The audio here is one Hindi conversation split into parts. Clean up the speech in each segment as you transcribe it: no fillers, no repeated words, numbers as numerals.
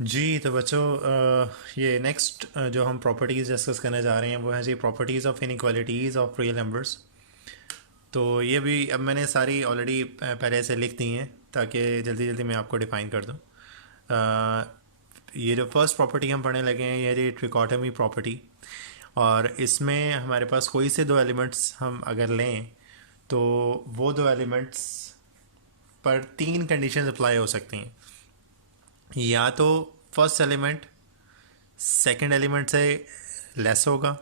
जी तो बच्चों ये नेक्स्ट जो हम प्रॉपर्टीज़ डिस्कस करने जा रहे हैं वो है जी properties of inequalities of real numbers. तो ये भी अब मैंने सारी ऑलरेडी पहले से लिख दी हैं ताकि जल्दी जल्दी मैं आपको डिफ़ाइन कर दूँ। ये जो फर्स्ट प्रॉपर्टी हम पढ़ने लगे हैं ये जी ट्रिकोटमी प्रॉपर्टी, और इसमें हमारे पास कोई से दो एलिमेंट्स हम अगर लें तो वो दो एलिमेंट्स पर तीन कंडीशंस अप्लाई हो सकती हैं। या तो फर्स्ट एलिमेंट सेकंड एलिमेंट से लेस होगा,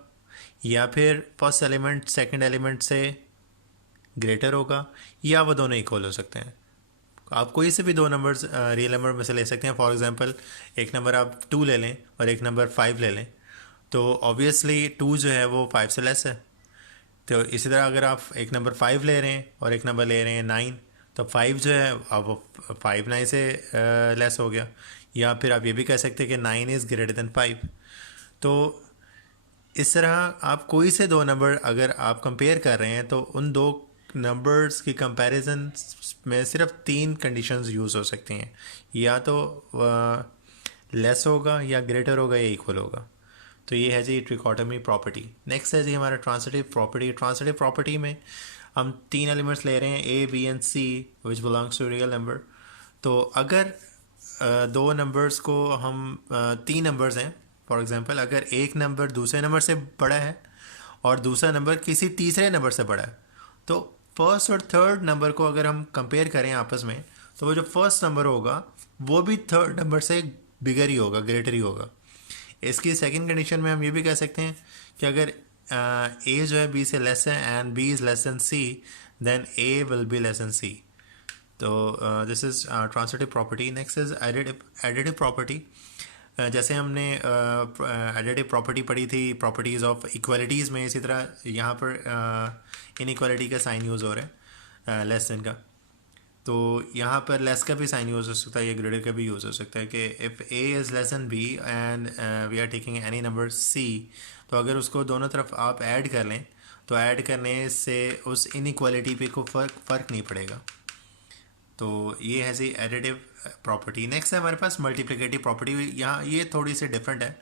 या फिर फर्स्ट एलिमेंट सेकंड एलिमेंट से ग्रेटर होगा, या वो दोनों इक्वल हो सकते हैं। आप कोई से भी दो नंबर्स रियल नंबर में से ले सकते हैं। फॉर एग्जांपल एक नंबर आप 2 ले लें और एक नंबर 5 ले लें, तो ऑब्वियसली 2 जो है वो 5 से लेस है। तो इसी तरह अगर आप एक नंबर 5 ले रहे हैं और एक नंबर ले रहे हैं 9, तो 5 जो है अब वो 5 9 से लेस हो गया। या फिर आप ये भी कह सकते हैं कि 9 इज़ ग्रेटर देन 5। तो इस तरह आप कोई से दो नंबर अगर आप कंपेयर कर रहे हैं तो उन दो नंबर्स की कंपैरिजन में सिर्फ तीन कंडीशंस यूज़ हो सकती हैं। या तो लेस होगा, या ग्रेटर होगा, या इक्वल होगा। तो ये है जी ट्रिकोटमी प्रॉपर्टी। नेक्स्ट है जी हमारा ट्रांसिटिव प्रॉपर्टी। ट्रांसिटिव प्रॉपर्टी में हम तीन एलिमेंट्स ले रहे हैं A B and C which belongs to real number. तो अगर दो नंबर्स को हम तीन नंबर्स हैं, फॉर एग्जांपल अगर एक नंबर दूसरे नंबर से बड़ा है और दूसरा नंबर किसी तीसरे नंबर से बड़ा है, तो फर्स्ट और थर्ड नंबर को अगर हम कंपेयर करें आपस में, तो वो जो फर्स्ट नंबर होगा वो भी थर्ड नंबर से बिगर ही होगा, ग्रेटर ही होगा। इसकी सेकंड कंडीशन में हम ये भी कह सकते हैं कि अगर ए जो है बी से लेस है and B is less than C, then A will be less than C. तो this is transitive property. Next is additive property. जैसे हमने एडिटिव प्रॉपर्टी पढ़ी थी प्रॉपर्टीज़ ऑफ इक्वालिटीज़ में, इसी तरह यहाँ पर इनइक्वालिटी का साइन यूज़ हो रहा है लेस देन का। तो यहाँ पर लेस का भी साइन यूज़ हो सकता है, या ग्रेटर का भी यूज़ हो सकता है कि if A is less than B and we are taking any number C, तो अगर उसको दोनों तरफ आप ऐड कर लें तो ऐड करने से उस इनइक्वालिटी पे को फ़र्क नहीं पड़ेगा। तो ये है जी एडिटिव प्रॉपर्टी। नेक्स्ट है हमारे पास मल्टीप्लिकेटिव प्रॉपर्टी। यहाँ ये थोड़ी सी डिफरेंट है।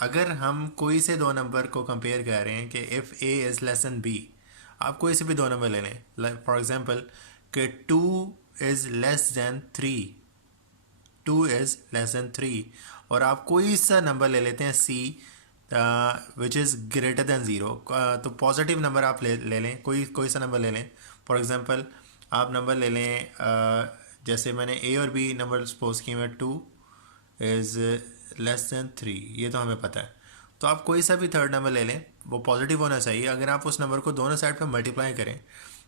अगर हम कोई से दो नंबर को कंपेयर कर रहे हैं कि if A is less than B, आप कोई से भी दो नंबर ले लें, फॉर एग्जांपल कि 2 is less than 3, 2 is less than 3, और आप कोई सा नंबर ले लेते हैं C which is greater than zero. तो पॉजिटिव नंबर आप ले लें, कोई सा नंबर ले लें। फॉर एग्जांपल आप नंबर ले लें जैसे मैंने ए और बी नंबर सपोज किए हैं, 2 इज़ लेस देन 3, ये तो हमें पता है। तो आप कोई सा भी थर्ड नंबर ले लें, वो पॉजिटिव होना चाहिए। अगर आप उस नंबर को दोनों साइड पर मल्टीप्लाई करें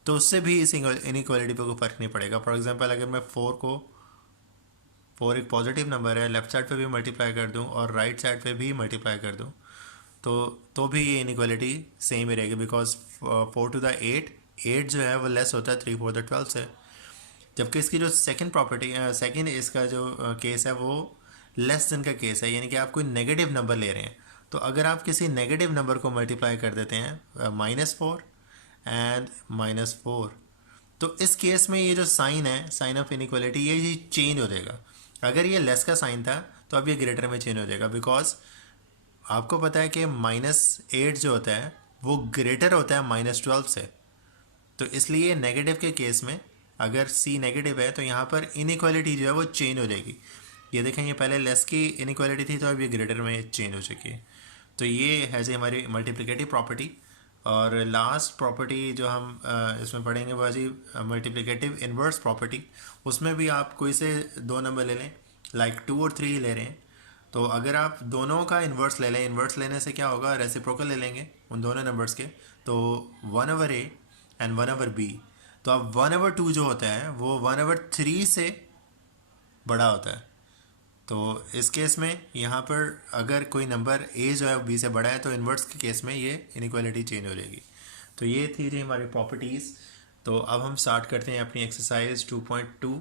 तो उससे भी इस इनइक्वालिटी पे कोई फ़र्क नहीं पड़ेगा। फॉर एग्जांपल अगर मैं 4 एक पॉजिटिव नंबर है, लेफ्ट साइड पे भी मल्टीप्लाई कर दूं और राइट साइड पे भी मल्टीप्लाई कर दूं, तो भी ये इनइक्वालिटी सेम ही रहेगी, बिकॉज 4 टू द 8 जो है वो लेस होता है 3 4 द 12 से। जबकि इसकी जो सेकंड प्रॉपर्टी सेकंड इसका जो केस है वो लेस देन का केस है, यानी कि आप कोई नेगेटिव नंबर ले रहे हैं। तो अगर आप किसी नेगेटिव नंबर को मल्टीप्लाई कर देते हैं -4 एंड -4, तो इस केस में ये जो साइन है, साइन ऑफ इनइक्वालिटी, ये चेंज हो जाएगा। अगर ये लेस का साइन था तो अब ये ग्रेटर में चेंज हो जाएगा, बिकॉज आपको पता है कि -8 जो होता है वो ग्रेटर होता है -12 से। तो इसलिए नेगेटिव के केस में अगर सी नेगेटिव है तो यहाँ पर इनइक्वालिटी जो है वो चेंज हो जाएगी। ये देखें, ये पहले लेस की इनइक्वालिटी थी तो अब ये ग्रेटर में चेंज हो चुकी है। तो ये है जी हमारी मल्टीप्लिकेटिव प्रॉपर्टी। और लास्ट प्रॉपर्टी जो हम इसमें पढ़ेंगे वो है जी मल्टीप्लिकेटिव इन्वर्स प्रॉपर्टी। उसमें भी आप कोई से दो नंबर ले लें, लाइक 2 और 3 ले रहे हैं, तो अगर आप दोनों का इन्वर्स ले लें, इन्वर्स लेने से क्या होगा, रेसिप्रोकल ले लेंगे उन दोनों नंबर्स के, तो 1/a एंड 1/b। तो अब 1/2 जो होता है वो 1/3 से बड़ा होता है। तो इस केस में यहाँ पर अगर कोई नंबर a जो है वो b से बड़ा है तो इन्वर्स के केस में ये इनइक्वालिटी चेंज हो जाएगी। तो ये थी हमारी प्रॉपर्टीज़। तो अब हम स्टार्ट करते हैं अपनी एक्सरसाइज 2.2।